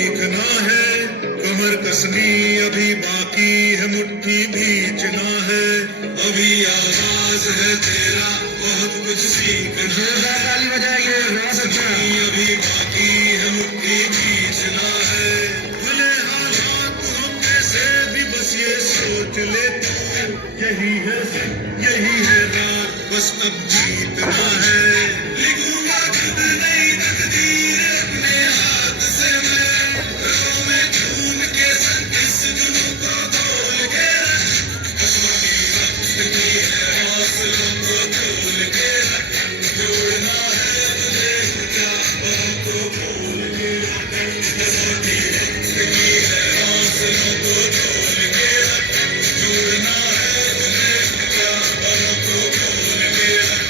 सीखना है, कमर कसनी अभी बाकी है, मुट्ठी भींचना है, अभी आवाज है तेरा, बहुत कुछ सीखना है, ताली बजाइए, बहुत अच्छा, अभी बाकी है, मुट्ठी भींचना है, भले हालात हो कैसे भी बस ये सोच ले, यही है रात, बस अब जीतना है, लिखूंगा खुद नई तकदीर अपने हाथ से मैं, रो में खून के संग इस जुनून को खोल के रख, कसौटी वक्त की है, हौसलों को खोल के रख, जोड़ना है तुझे क्या और तो खोल के रख, कसौटी वक्त की है, हौसलों को खोल के रख, जोड़ना है तुझे क्या और तो खोल के रख।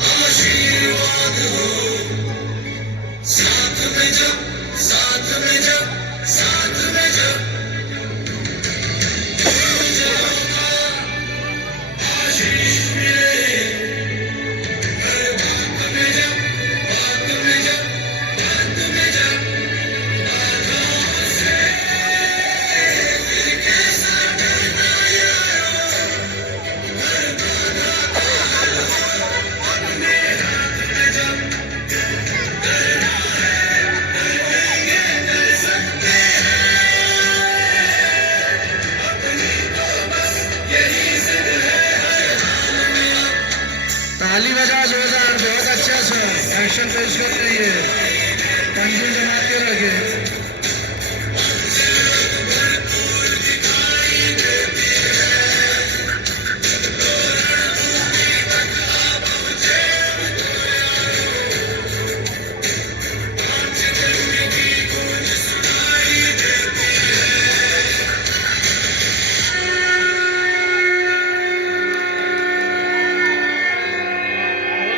आशीर्वाद हो साथ में जब साथ में जब साथ में जब जाऊंगा आशीष मिले हर बात में जब बात में जब बात में जब बातों से फिर कैसा डरना यारो हर बाधा का हल हो अपने हाथ में जब डरना है डर लेंगे डर सकते हैं अपनी तो बस यही जिद है हर हाल में अब ताली बजा जोरदार बहुत अच्छा सर एक्शन पे इसको चाहिए कंटिन्यू जमाते रखे